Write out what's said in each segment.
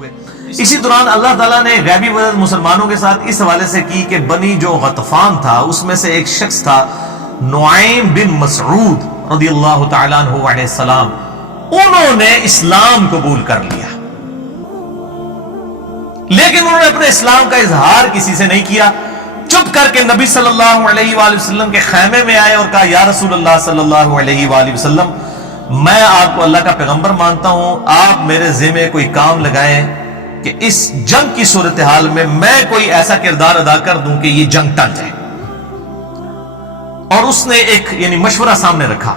ہوئے۔ اسی دوران اللہ تعالیٰ نے غیبی مدد مسلمانوں کے ساتھ اس حوالے سے کی کہ بنی جو غطفان تھا اس میں سے ایک شخص تھا نعیم بن مسعود رضی اللہ تعالیٰ عنہ علیہ السلام، انہوں نے اسلام قبول کر لیا، لیکن انہوں نے اپنے اسلام کا اظہار کسی سے نہیں کیا، چپ کر کے نبی صلی اللہ علیہ وآلہ وسلم کے خیمے میں آئے اور کہا یا رسول اللہ صلی اللہ علیہ وآلہ وسلم، میں آپ کو اللہ کا پیغمبر مانتا ہوں، آپ میرے ذمہ کوئی کام لگائیں کہ اس جنگ کی صورتحال میں میں کوئی ایسا کردار ادا کر دوں کہ یہ جنگ ٹل جائے۔ اور اس نے ایک مشورہ سامنے رکھا،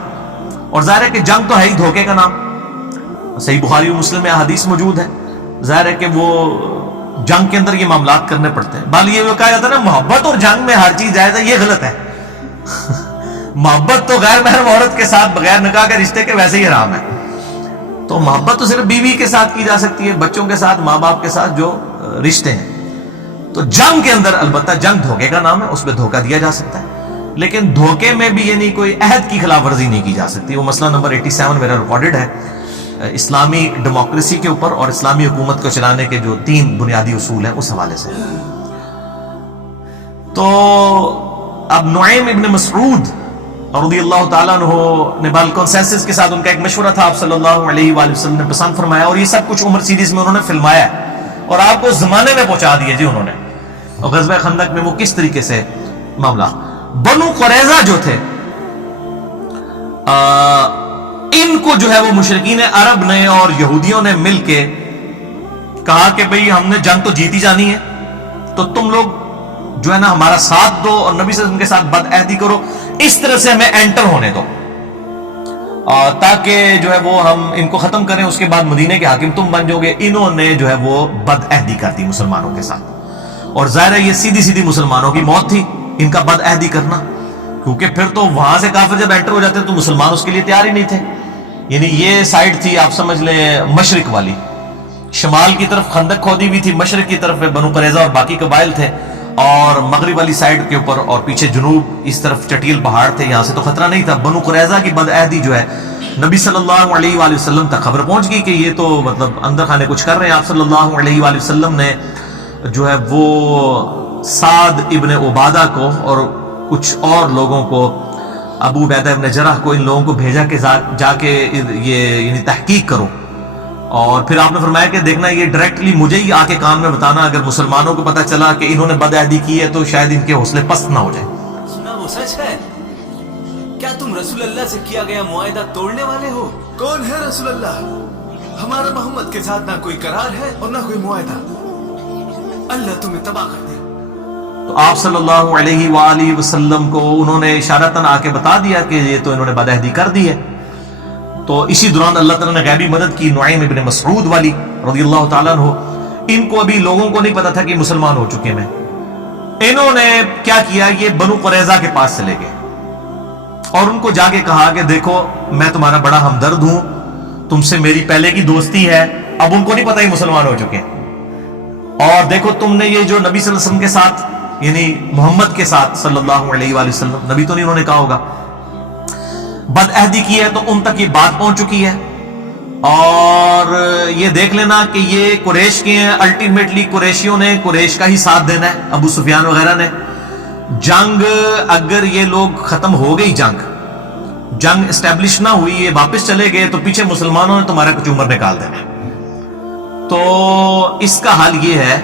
اور ظاہر ہے کہ جنگ تو ہے ہی دھوکے کا نام، صحیح بخاری و مسلم میں احادیث موجود ہے، ظاہر ہے کہ وہ جنگ کے اندر یہ معاملات کرنے پڑتے ہیں۔ بال یہ کہا جاتا ہے نا محبت اور جنگ میں ہر چیز جائز ہے، یہ غلط ہے۔ محبت تو غیر محرم عورت کے ساتھ بغیر نکاح کے رشتے کے ویسے ہی حرام ہے، تو محبت تو صرف بیوی کے ساتھ کی جا سکتی ہے، بچوں کے ساتھ، ماں باپ کے ساتھ جو رشتے ہیں۔ تو جنگ کے اندر البتہ جنگ دھوکے کا نام ہے، اس میں دھوکہ دیا جا سکتا ہے، لیکن دھوکے میں بھی کوئی عہد کی خلاف ورزی نہیں کی جا سکتی۔ وہ مسئلہ نمبر 87 میرا ریکارڈڈ ہے، اسلامی ڈیموکریسی کے اوپر اور اسلامی حکومت کو چلانے کے جو 3 بنیادی اصول ہیں اس حوالے سے۔ تو اب نعیم ابن مسعود رضی اللہ تعالیٰ عنہ نے بالکنسنسس کے ساتھ، ان کا ایک مشورہ تھا، آپ صلی اللہ علیہ وآلہ وسلم نے پسند فرمایا، اور یہ سب کچھ عمر سیریز میں انہوں نے فلمایا ہے اور آپ کو اس زمانے میں پہنچا دیا جی انہوں نے۔ اور غزوہ خندق میں وہ کس طریقے سے معاملہ، بنو قریظہ جو تھے ان کو جو ہے وہ مشرکین عرب نے اور یہودیوں نے مل کے کہا کہ بھئی ہم نے جنگ تو جیتی جانی ہے، تو تم لوگ جو ہے نا ہمارا ساتھ دو اور نبی صلی اللہ علیہ وسلم کے ساتھ بد عہدی کرو، اس طرح سے ہمیں انٹر ہونے دو تاکہ جو ہے وہ ہم ان کو ختم کریں، اس کے بعد مدینے کے حاکم تم بن جاؤ گے۔ انہوں نے جو ہے وہ بد عہدی کر دی مسلمانوں کے ساتھ، اور ظاہر ہے یہ سیدھی سیدھی مسلمانوں کی موت تھی ان کا بد عہدی کرنا، کیونکہ پھر تو وہاں سے کافر جب انٹر ہو جاتے تو مسلمان اس کے لیے تیار ہی نہیں تھے۔ یہ سائڈ تھی آپ سمجھ لیں مشرق والی، شمال کی طرف خندق کھودی ہوئی تھی، مشرق کی طرف بنو قریظہ اور باقی قبائل تھے، اور مغرب والی سائڈ کے اوپر اور پیچھے جنوب اس طرف چٹیل پہاڑ تھے، یہاں سے تو خطرہ نہیں تھا۔ بنو قریظہ کی بد عہدی جو ہے نبی صلی اللہ علیہ وآلہ وسلم تک خبر پہنچ گئی کہ یہ تو مطلب اندر خانے کچھ کر رہے ہیں۔ آپ صلی اللہ علیہ وآلہ وسلم نے جو ہے وہ سعد ابن عبادہ کو اور کچھ اور لوگوں کو، ابو عبیدہ ابن جرح کو، ان لوگوں کو بھیجا کہ جا کے یہ تحقیق کرو، اور پھر آپ نے فرمایا کہ دیکھنا یہ ڈائریکٹلی مجھے ہی آ کے کان میں بتانا، اگر مسلمانوں کو پتہ چلا کہ انہوں نے بد عہدی کی ہے تو شاید ان کے حوصلے پست نہ ہو جائیں۔ سنا وہ سچ ہے؟ کیا تم رسول اللہ سے کیا گیا معاہدہ توڑنے والے ہو؟ کون ہے رسول اللہ؟ ہمارا محمد کے ساتھ نہ کوئی قرار ہے اور نہ کوئی معاہدہ، اللہ تمہیں تباہ کر دے۔ تو آپ صلی اللہ علیہ وآلہ وسلم کو انہوں نے اشارتاً آ کے بتا دیا کہ یہ تو انہوں نے بد عہدی کر دی ہے۔ تو اسی دوران اللہ تعالیٰ نے غیبی مدد کی نعیم ابن مسعود والی رضی اللہ تعالیٰ عنہ، ان کو ابھی لوگوں کو نہیں پتا تھا کہ مسلمان ہو چکے ہیں۔ انہوں نے کیا کیا، یہ بنو قریظہ کے پاس چلے گئے اور ان کو جا کے کہا کہ دیکھو میں تمہارا بڑا ہمدرد ہوں، تم سے میری پہلے کی دوستی ہے۔ اب ان کو نہیں پتا یہ مسلمان ہو چکے ہیں، اور دیکھو تم نے یہ جو نبی صلی اللہ علیہ وسلم کے ساتھ محمد کے ساتھ صلی اللہ علیہ وآلہ وسلم، نبی تو نہیں انہوں نے کہا ہوگا، بد عہدی کی ہے، تو ان تک یہ بات پہنچ چکی ہے، اور یہ دیکھ لینا کہ یہ قریش کے ہیں، الٹیمیٹلی قریشیوں نے قریش کا ہی ساتھ دینا ہے، ابو سفیان وغیرہ نے۔ جنگ اگر یہ لوگ ختم ہو گئی، جنگ اسٹیبلش نہ ہوئی، یہ واپس چلے گئے، تو پیچھے مسلمانوں نے تمہارا کچھ عمر نکال دینا ہے۔ تو اس کا حال یہ ہے،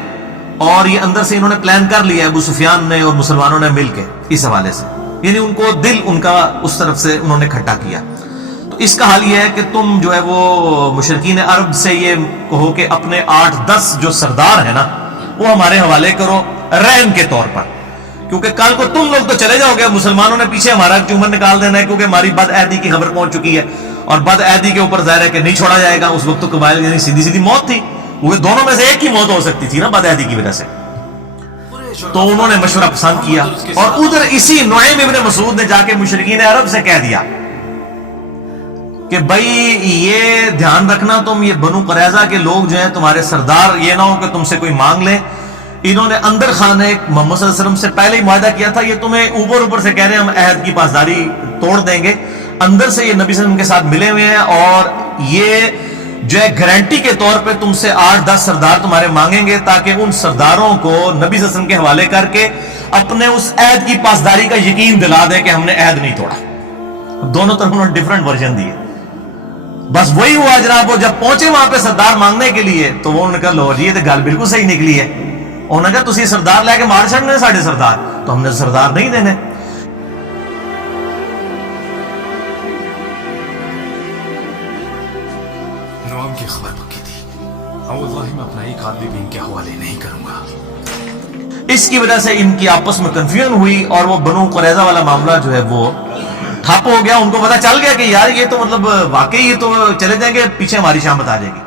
اور یہ اندر سے انہوں نے پلان کر لیا ابو سفیان نے اور مسلمانوں نے مل کے اس حوالے سے، ان کو دل ان کا اس طرف سے انہوں نے کھٹا کیا۔ تو اس کا حال یہ ہے کہ تم جو ہے وہ مشرکین عرب سے یہ کہو کہ اپنے 8-10 جو سردار ہیں نا وہ ہمارے حوالے کرو رہن کے طور پر، کیونکہ کل کو تم لوگ تو چلے جاؤ گے، مسلمانوں نے پیچھے ہمارا عمر نکال دینا ہے، کیونکہ ہماری بد عہدی کی خبر پہنچ چکی ہے، اور بد عہدی کے اوپر ظاہر ہے کہ نہیں چھوڑا جائے گا۔ اس وقت تو قبائل سیدھی سیدھی موت تھی، وہ دونوں میں سے ایک ہی موت ہو سکتی تھی نا بد عہدی کی وجہ سے۔ تو انہوں نے مشورہ پسند کیا، اور ادھر اسی نعیم ابن مسعود نے جا کے مشرکین عرب سے کہہ دیا کہ بھائی یہ دھیان رکھنا، تم یہ بنو قریظہ کے لوگ جو ہیں تمہارے سردار، یہ نہ ہو کہ تم سے کوئی مانگ لے۔ انہوں نے اندر خانے محمد صلی اللہ علیہ وسلم سے پہلے ہی معاہدہ کیا تھا، یہ تمہیں اوپر سے کہہ رہے ہیں ہم عہد کی پاسداری توڑ دیں گے، اندر سے یہ نبی صلی اللہ علیہ وسلم کے ساتھ ملے ہوئے ہیں، اور یہ جو ہے گارنٹی کے طور پہ تم سے 8-10 سردار تمہارے مانگیں گے تاکہ ان سرداروں کو نبی صلی اللہ علیہ وسلم کے حوالے کر کے اپنے اس عہد کی پاسداری کا یقین دلا دیں کہ ہم نے عہد نہیں توڑا. دونوں طرف انہوں نے ڈیفرنٹ ورژن دیے. بس وہی ہوا جناب, وہ جب پہنچے وہاں پہ سردار مانگنے کے لیے تو وہ انہوں نے کہا لو جی یہ تو گل بالکل صحیح نکلی ہے. انہوں نے کہا تسی سردار لے کے مار چھڑنے ساڈے سردار, تو ہم نے سردار نہیں دینے. نوام کی خبر پکی تھی, واللہ میں اپنا ایک آدمی بھی ان کے حوالے نہیں کروں گا. اس کی وجہ سے ان کی آپس میں کنفیوژن ہوئی اور وہ بنو قریظہ والا معاملہ جو ہے وہ ٹھپ ہو گیا. ان کو پتا چل گیا کہ یار یہ تو مطلب واقعی یہ تو چلے جائیں گے, پیچھے ہماری شامت آ جائے گی.